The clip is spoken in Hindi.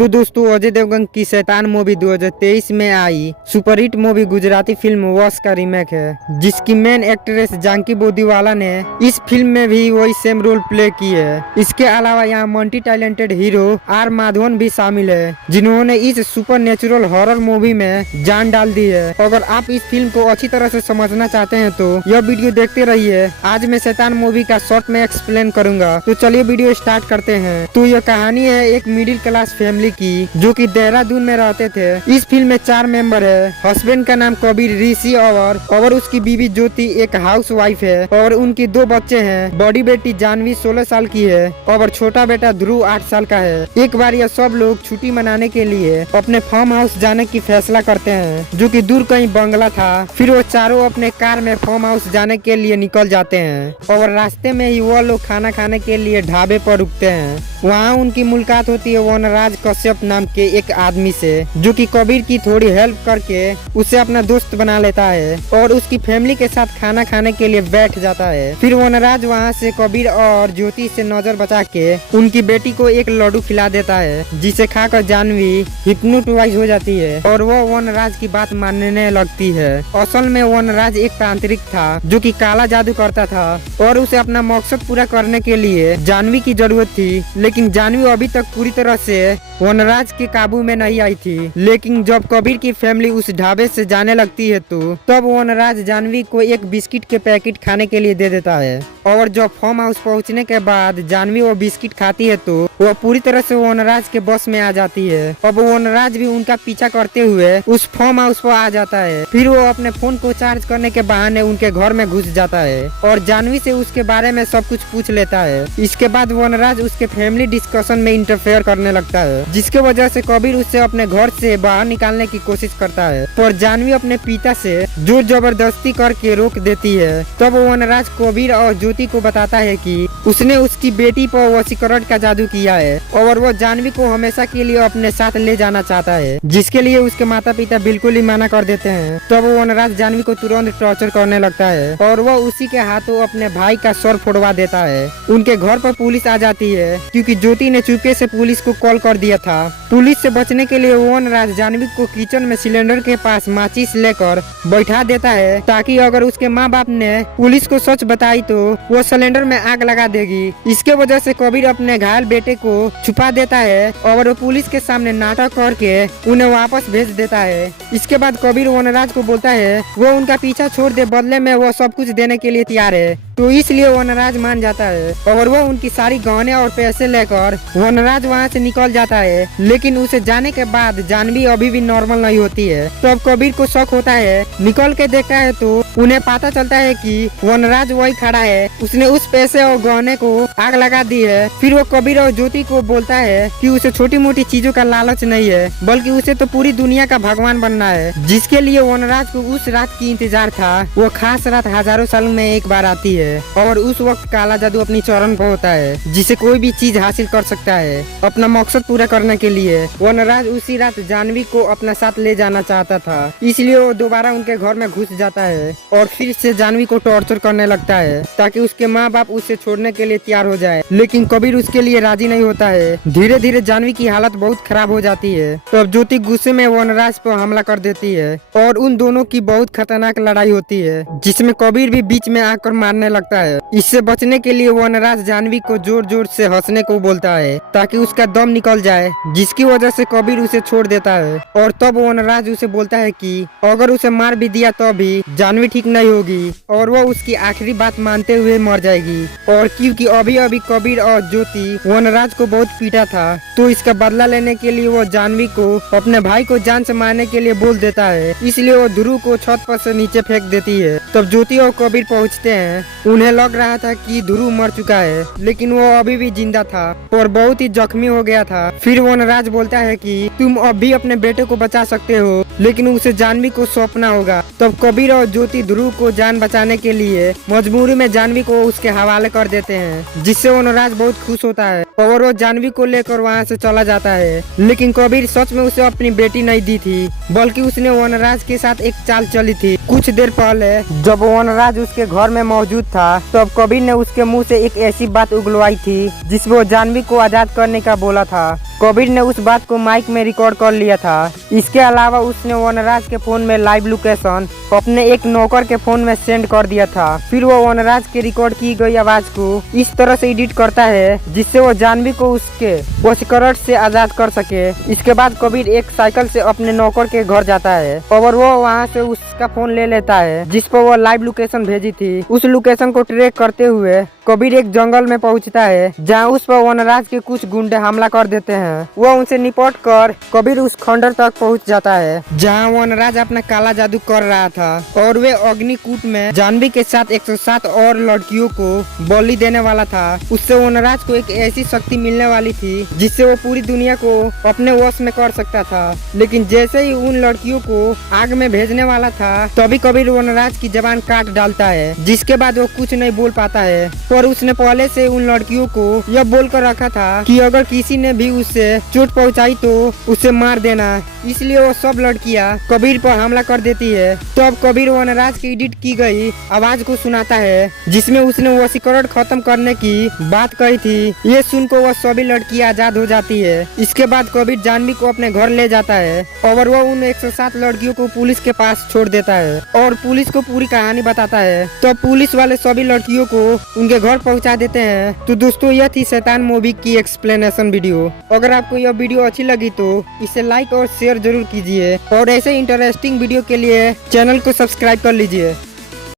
तो दोस्तों अजय देवगन की शैतान मूवी 2023 में आई superhit movie Gujarati film Vash का रीमेक है, जिसकी मेन एक्ट्रेस जानकी बोदीवाला ने इस फिल्म में भी वही सेम रोल प्ले की है। इसके अलावा यहाँ multi talented hero R Madhavan भी शामिल है, जिन्होंने इस सुपर नेचुरल हॉरर मूवी में जान डाल दी है। अगर आप इस फिल्म को अच्छी तरह से समझना चाहते हैं तो यह वीडियो देखते रहिए। आज मैं शैतान मूवी का शॉर्ट में एक्सप्लेन करूंगा, तो चलिए वीडियो स्टार्ट करते हैं। तो यह कहानी है एक मिडिल क्लास फैमिली की, जो कि देहरादून में रहते थे। इस फिल्म में 4 मेंबर है। हस्बैंड का नाम कबीर ऋषि और उसकी बीवी ज्योति एक हाउस वाइफ है और उनकी 2 बच्चे हैं। बड़ी बेटी जानवी 16 साल की है और छोटा बेटा ध्रुव 8 साल का है। एक बार यह सब लोग छुट्टी मनाने के लिए अपने फार्म हाउस जाने की फैसला करते हैं, जो कि दूर कहीं बंगला था। फिर वो चारों अपने कार में फार्म हाउस जाने के लिए निकल जाते हैं और रास्ते में ही वो लोग खाना खाने के लिए ढाबे पर रुकते हैं। वहाँ उनकी मुलाकात होती है वनराज कश्यप नाम के एक आदमी से, जो कि कबीर की थोड़ी हेल्प करके उसे अपना दोस्त बना लेता है और उसकी फैमिली के साथ खाना खाने के लिए बैठ जाता है। फिर वनराज वहाँ से कबीर और ज्योति से नजर बचा के उनकी बेटी को एक लड्डू खिला देता है, जिसे खाकर जानवी हिप्नोटाइज हो जाती है और वो वनराज की बात मानने लगती है। असल में वनराज एक तांत्रिक था, जो कि काला जादू करता था और उसे अपना मकसद पूरा करने के लिए जानवी की जरूरत थी। लेकिन जानवी अभी तक पूरी तरह से वनराज के काबू में नहीं आई थी। लेकिन जब कबीर की फैमिली उस ढाबे से जाने लगती है तो तब वनराज जानवी को एक बिस्किट के पैकेट खाने के लिए दे देता है और जब फार्म हाउस पहुंचने के बाद जानवी वो बिस्किट खाती है तो वह पूरी तरह से वनराज के बस में आ जाती है। अब वनराज भी उनका पीछा करते हुए उस फार्म हाउस पर आ जाता है। फिर वो अपने फोन को चार्ज करने के बहाने उनके घर में घुस जाता है और जानवी से उसके बारे में सब कुछ पूछ लेता है। इसके बाद वनराज उसके फैमिली डिस्कशन में इंटरफेयर करने लगता है, जिसके वजह से कबीर उससे अपने घर से बाहर निकालने की कोशिश करता है, पर जानवी अपने पिता से जोर जबरदस्ती करके रोक देती है। तब वनराज कबीर और ज्योति को बताता है कि उसने उसकी बेटी पर वशीकरण का जादू किया है और वो जानवी को हमेशा के लिए अपने साथ ले जाना चाहता है, जिसके लिए उसके माता पिता बिल्कुल ही मना कर देते हैं। तब वनराज जानवी को तुरंत टॉर्चर करने लगता है और वो उसी के हाथों अपने भाई का सर फोड़वा देता है। उनके घर पर पुलिस आ जाती है, क्योंकि ज्योति ने चुपके से पुलिस को कॉल कर दिया था। पुलिस से बचने के लिए वनराज जानवी को किचन में सिलेंडर के पास माचिस लेकर बैठा देता है, ताकि अगर उसके माँ बाप ने पुलिस को सच बताई तो वो सिलेंडर में आग लगा देगी। इसके वजह से कबीर अपने घायल बेटे को छुपा देता है और वो पुलिस के सामने नाटक करके उन्हें वापस भेज देता है। इसके बाद कबीर वनराज को बोलता है वो उनका पीछा छोड़ दे, बदले में वो सब कुछ देने के लिए तैयार है। तो इसलिए वनराज मान जाता है और वो उनकी सारी गहने और पैसे लेकर वनराज वहाँ से निकल जाता है। लेकिन उसे जाने के बाद जानवी अभी भी नॉर्मल नहीं होती है। तब कबीर को शक होता है, निकल के देखता है तो उन्हें पता चलता है कि वनराज वही खड़ा है, उसने उस पैसे और गहने को आग लगा दी है। फिर वो कबीर और ज्योति को बोलता है कि उसे छोटी मोटी चीजों का लालच नहीं है, बल्कि उसे तो पूरी दुनिया का भगवान बनना है, जिसके लिए वनराज को उस रात की इंतजार था। वो खास रात हजारों साल में एक बार आती है और उस वक्त काला जादू अपनी चरण पर होता है, जिसे कोई भी चीज हासिल कर सकता है अपना मकसद पूरा करने के लिए। वनराज उसी रात जानवी को अपना साथ ले जाना चाहता था, इसलिए वो दोबारा उनके घर में घुस जाता है और फिर से जानवी को टॉर्चर करने लगता है, ताकि उसके माँ बाप उसे छोड़ने के लिए तैयार हो जाए। लेकिन कबीर उसके लिए राजी नहीं होता है। धीरे धीरे जानवी की हालत बहुत खराब हो जाती है। तब ज्योति गुस्से में वनराज पर हमला कर देती है और उन दोनों की बहुत खतरनाक लड़ाई होती है, जिसमें कबीर भी बीच में आकर मारने लगता है। इससे बचने के लिए वनराज जानवी को जोर जोर से हंसने को बोलता है, ताकि उसका दम निकल जाए, जिसकी वजह से कबीर उसे छोड़ देता है। और तब वनराज उसे बोलता है कि अगर उसे मार भी दिया तो भी जानवी ठीक नहीं होगी और वो उसकी आखिरी बात मानते हुए मर जाएगी। और क्योंकि अभी अभी कबीर और ज्योति वनराज को बहुत पीटा था, तो इसका बदला लेने के लिए वो जानवी को अपने भाई को जान से मारने के लिए बोल देता है। इसलिए वो ध्रुव को छत पर से नीचे फेंक देती है। तब ज्योति और कबीर पहुँचते हैं। उन्हें लग रहा था कि ध्रुव मर चुका है, लेकिन वो अभी भी जिंदा था और बहुत ही जख्मी हो गया था। फिर वनराज बोलता है कि तुम अब भी अपने बेटे को बचा सकते हो, लेकिन उसे जानवी को सौंपना होगा। तब कबीर और ज्योति ध्रुव को जान बचाने के लिए मजबूरी में जानवी को उसके हवाले कर देते हैं, जिससे वनराज बहुत खुश होता है और वो जानवी को लेकर वहाँ से चला जाता है। लेकिन कबीर सच में उसे अपनी बेटी नहीं दी थी, बल्कि उसने वनराज के साथ एक चाल चली थी। कुछ देर पहले जब वनराज उसके घर में मौजूद था, तब कबीर ने उसके मुंह से एक ऐसी बात उगलवाई थी जिसमें वो जानवी को आजाद करने का बोला था। कबीर ने उस बात को माइक में रिकॉर्ड कर लिया था। इसके अलावा उसने वनराज के फोन में लाइव लोकेशन अपने एक नौकर के फोन में सेंड कर दिया था। फिर वो वनराज के रिकॉर्ड की गई आवाज को इस तरह से एडिट करता है जिससे वो जानवी को उसके वशीकरण से आजाद कर सके। इसके बाद कबीर एक साइकिल से अपने नौकर के घर जाता है और वो वहाँ से उसका फोन ले लेता है जिस पर वो लाइव लोकेशन भेजी थी। उस लोकेशन को ट्रैक करते हुए कबीर एक जंगल में पहुंचता है जहां उस पर वनराज के कुछ गुंडे हमला कर देते हैं। वो उनसे निपट कर कबीर उस खंडर तक पहुंच जाता है जहां वनराज अपना काला जादू कर रहा था और वे अग्निकूट में जानवी के साथ 107 और लड़कियों को बलि देने वाला था। उससे वनराज को एक ऐसी शक्ति मिलने वाली थी जिससे वो पूरी दुनिया को अपने वश में कर सकता था। लेकिन जैसे ही उन लड़कियों को आग में भेजने वाला था तभी कबीर वनराज की जबान काट डालता है जिसके बाद वो कुछ नहीं बोल पाता है। पर उसने पहले से उन लड़कियों को यह बोलकर रखा था कि अगर किसी ने भी उससे चोट पहुंचाई तो उसे मार देना। इसलिए वो सब लड़कियां कबीर पर हमला कर देती है। तो अब कबीर वनराज की एडिट की गई आवाज को सुनाता है जिसमें उसने वशीकरण खत्म करने की बात कही थी। ये सुनकर वह सभी लड़कियां आजाद हो जाती है। इसके बाद कबीर जानवी को अपने घर ले जाता है और वह उन 107 लड़कियों को पुलिस के पास छोड़ देता है और पुलिस को पूरी कहानी बताता है। तो पुलिस वाले सभी लड़कियों को उनके घर पहुंचा देते हैं। तो दोस्तों यह थी शैतान मूवी की एक्सप्लेनेशन वीडियो। अगर आपको यह वीडियो अच्छी लगी तो इसे लाइक और शेयर जरूर कीजिए और ऐसे इंटरेस्टिंग वीडियो के लिए चैनल को सब्सक्राइब कर लीजिए।